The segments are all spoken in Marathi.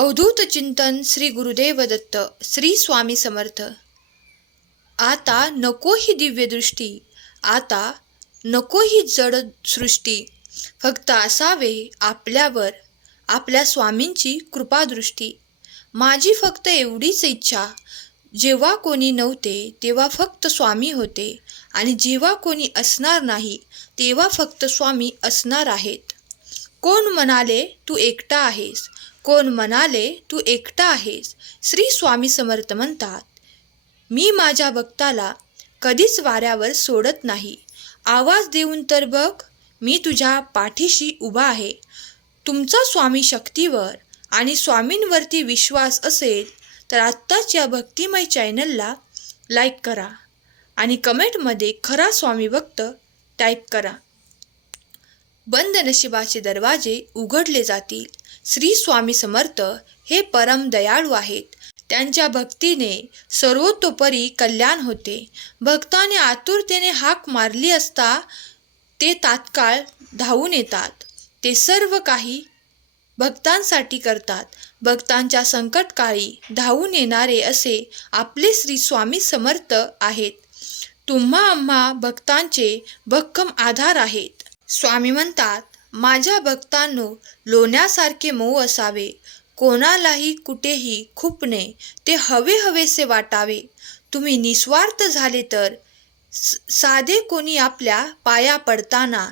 अवधूत चिंतन श्री गुरुदेव दत्त श्री स्वामी समर्थ. आता नको ही दिव्यदृष्टी आता नको ही जड सृष्टी. फक्त असावे आपल्यावर आपल्या स्वामींची कृपादृष्टी. माझी फक्त एवढीच इच्छा जेव्हा कोणी नव्हते तेव्हा फक्त स्वामी होते. आणि जेव्हा कोणी असणार नाही तेव्हा फक्त स्वामी असणार आहेत. कोण म्हणाले तू एकटा आहेस कोण म्हणाले तू एकटा आहेस. श्री स्वामी समर्थ म्हणतात मी माझ्या भक्ताला कधीच वाऱ्यावर सोडत नाही. आवाज देऊन तर बघ मी तुझ्या पाठीशी उभा आहे. तुमचा स्वामी शक्तीवर आणि स्वामींवरती विश्वास असेल तर आत्ताच या भक्तिमय चॅनलला लाईक करा आणि कमेंटमध्ये खरा स्वामी भक्त टाईप करा. बंद नशिबाचे दरवाजे उघडले जातील. श्री स्वामी समर्थ हे परम दयाळू आहेत. त्यांच्या भक्तीने सर्वतोपरी कल्याण होते. भक्ताने आतुरतेने हाक मारली असता ते तात्काळ धावून येतात. ते सर्व काही भक्तांसाठी करतात. भक्तांच्या संकटकाळी धावून येणारे असे आपले श्री स्वामी समर्थ आहेत. तुम्हा आम्हा भक्तांचे भक्कम आधार आहेत. स्वामी म्हणतात माझ्या भक्तांनो लोण्यासारखे मऊ असावे. कोणालाही कुठेही खुपणे ते हवे हवेसे वाटावे. तुम्ही निस्वार्थ झाले तर. साधे कोणी आपल्या पाया पडताना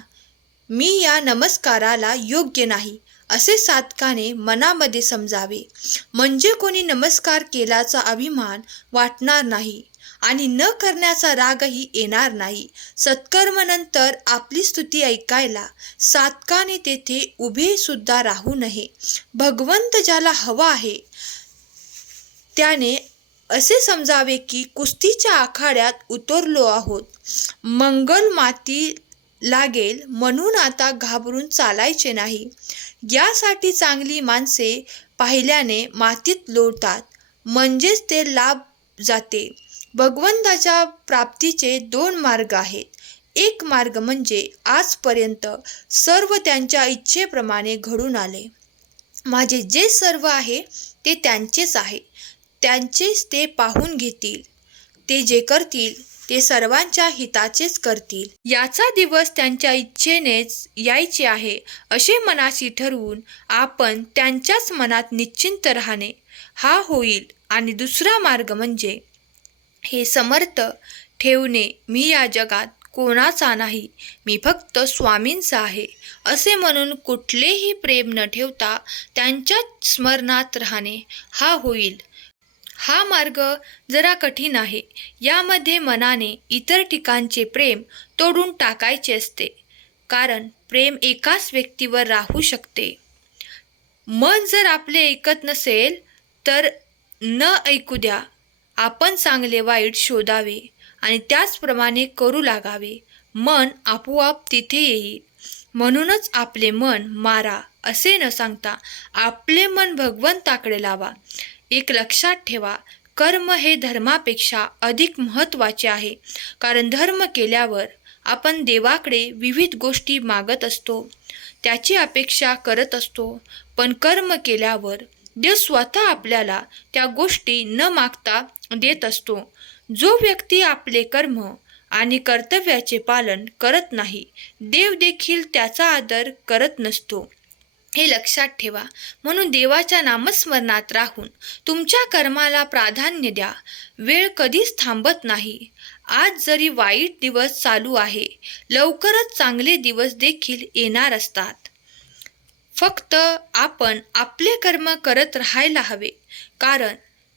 मी या नमस्काराला योग्य नाही असे साधकाने मनामध्ये समजावे. म्हणजे कोणी नमस्कार केल्याचा अभिमान वाटणार नाही. आणि न करण्याचा रागही येणार नाही. सत्कर्मनंतर आपली स्तुती ऐकायला सातकाने तेथे उभे सुद्धा राहू नये. भगवंत ज्याला हवा आहे त्याने असे समजावे की कुस्तीच्या आखाड्यात उतरलो आहोत. मंगल माती लागेल म्हणून आता घाबरून चालायचे नाही. यासाठी चांगली माणसे पाहिल्याने मातीत लोळतात. म्हणजेच ते लाभ जाते. भगवंताच्या प्राप्तीचे दोन मार्ग आहेत. एक मार्ग म्हणजे आजपर्यंत सर्व त्यांच्या इच्छेप्रमाणे घडून आले. माझे जे सर्व आहे ते त्यांचेच आहे. त्यांचेच ते पाहून घेतील. ते जे करतील ते सर्वांच्या हिताचेच करतील. याचा दिवस त्यांच्या इच्छेनेच यायचे आहे असे मनाशी ठरवून आपण त्यांच्याच मनात निश्चिंत राहणे. हा होईल. आणि दुसरा मार्ग म्हणजे हे समर्थ ठेवणे मी या जगात कोणाचा नाही मी फक्त स्वामींचा आहे. असे म्हणून कुठलेही प्रेम न ठेवता त्यांच्या स्मरणात राहणे हा होईल. हा मार्ग जरा कठीण आहे. यामध्ये मनाने इतर ठिकाणचे प्रेम तोडून टाकायचे असते. कारण प्रेम एकाच व्यक्तीवर राहू शकते. मन जर आपले ऐकत नसेल तर न ऐकू द्या. आपण चांगले वाईट शोधावे आणि त्याचप्रमाणे करू लागावे. मन आपोआप तिथे येईल. म्हणूनच आपले मन मारा असे न सांगता आपले मन भगवंताकडे लावा. एक लक्षात ठेवा कर्म हे धर्मापेक्षा अधिक महत्त्वाचे आहे. कारण धर्म केल्यावर आपण देवाकडे विविध गोष्टी मागत असतो. त्याची अपेक्षा करत असतो. पण कर्म केल्यावर देव स्वतः आपल्याला त्या गोष्टी न मागता देत असतो. जो व्यक्ती आपले कर्म आणि कर्तव्याचे पालन करत नाही देव देखील त्याचा आदर करत नसतो. हे लक्षात ठेवा. म्हणून देवाच्या नामस्मरणात राहून तुमच्या कर्माला प्राधान्य द्या. वेळ कधीच थांबत नाही. आज जरी वाईट दिवस चालू आहे लवकरच चांगले दिवस देखील येणार असतात. फक्त आपण आपले कर्म करत राहायला हवे. कारण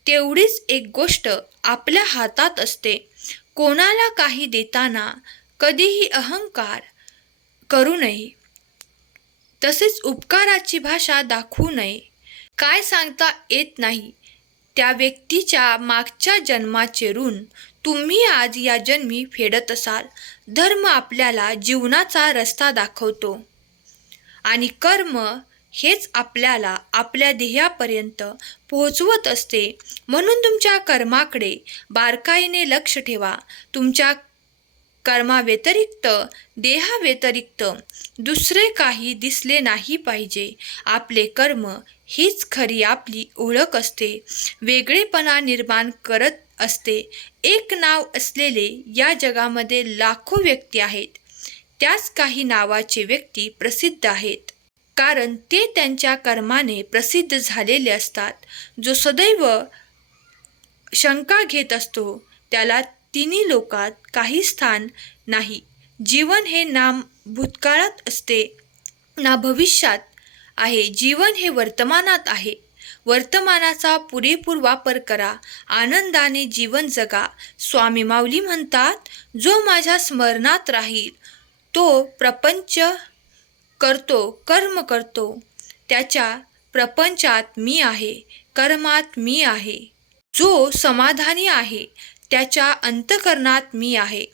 तेवढीच एक गोष्ट आपल्या हातात असते. कोणाला काही देताना कधीही अहंकार करू नये. तसेच उपकाराची भाषा दाखवू नये. काय सांगता येत नाही. त्या व्यक्तीच्या मागच्या जन्माचे ऋण तुम्ही आज या जन्मी फेडत असाल. धर्म आपल्याला जीवनाचा रस्ता दाखवतो. आणि कर्म हेच आपल्याला आपल्या ध्येयापर्यंत पोहोचवत असते. म्हणून तुमच्या कर्माकडे बारकाईने लक्ष ठेवा. तुमच्या कर्माव्यतिरिक्त देहाव्यतिरिक्त दुसरे काही दिसले नाही पाहिजे. आपले कर्म हीच खरी आपली ओळख असते. वेगळेपणा निर्माण करत असते. एक नाव असलेले या जगामध्ये लाखो व्यक्ती आहेत. त्याच काही नावाचे व्यक्ती प्रसिद्ध आहेत. कारण ते त्यांच्या कर्माने प्रसिद्ध झालेले असतात. जो सदैव शंका घेत असतो त्याला तिन्ही लोकात काही स्थान नाही. जीवन हे नाम भूतकाळात असते ना भविष्यात आहे. जीवन हे वर्तमानात आहे. वर्तमानाचा पुरेपूर वापर करा. आनंदाने जीवन जगा. स्वामी माऊली म्हणतात जो माझ्या स्मरणात राहील तो प्रपंच करतो कर्म करतो. त्याच्या प्रपंचात मी आहे कर्मात मी आहे. जो समाधानी आहे त्याच्या अंतकरणात मी आहे.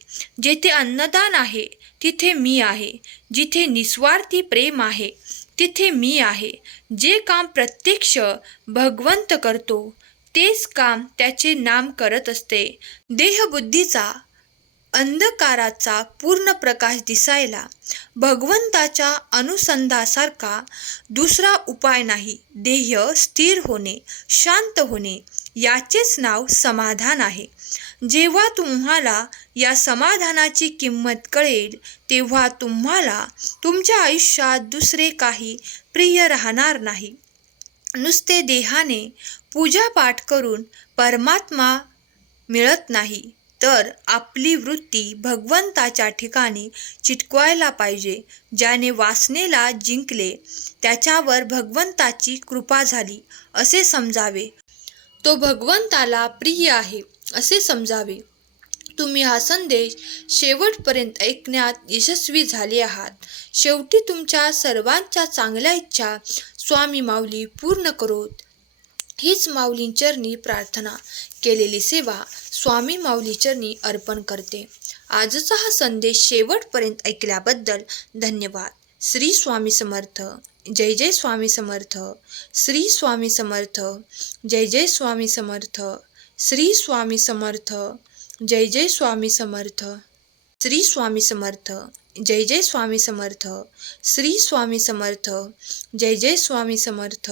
जेथे अन्नदान आहे तिथे मी आहे. जिथे निस्वार्थी प्रेम आहे तिथे मी आहे. जे काम प्रत्यक्ष भगवंत करतो तेच काम त्याचे नाम करत असते. देहबुद्धीचा अंधकाराचा पूर्ण प्रकाश दिसायला भगवंताच्या अनुसंधासारखा दुसरा उपाय नाही. देह स्थिर होणे शांत होणे याचेच नाव समाधान आहे. जेव्हा तुम्हाला या समाधानाची किंमत कळेल तेव्हा तुम्हाला तुमच्या आयुष्यात दुसरे काही प्रिय राहणार नाही. नुसते देहाने पूजापाठ करून परमात्मा मिळत नाही. तर आपली वृत्ती भगवंताच्या ठिकाणी चिटकवायला पाहिजे ज्याने वासनेला जिंकले त्याच्यावर भगवंताची कृपा झाली असे समजावे. तो भगवंताला प्रिय आहे असे समजावे. तुम्ही हा संदेश शेवटपर्यंत ऐकण्यात यशस्वी झाले आहात. शेवटी तुमच्या सर्वांच्या चांगल्या इच्छा स्वामी माऊली पूर्ण करोत. हीच माऊलींचरणी प्रार्थना केलेली सेवा स्वामी माऊलीचरणी अर्पण करते आजचा हा संदेश शेवटपर्यंत ऐकल्याबद्दल धन्यवाद श्री स्वामी समर्थ जय जय स्वामी समर्थ श्री स्वामी समर्थ जय जय स्वामी समर्थ श्री स्वामी समर्थ जय जय स्वामी समर्थ श्री स्वामी समर्थ जय जय स्वामी समर्थ श्री स्वामी समर्थ जय जय स्वामी समर्थ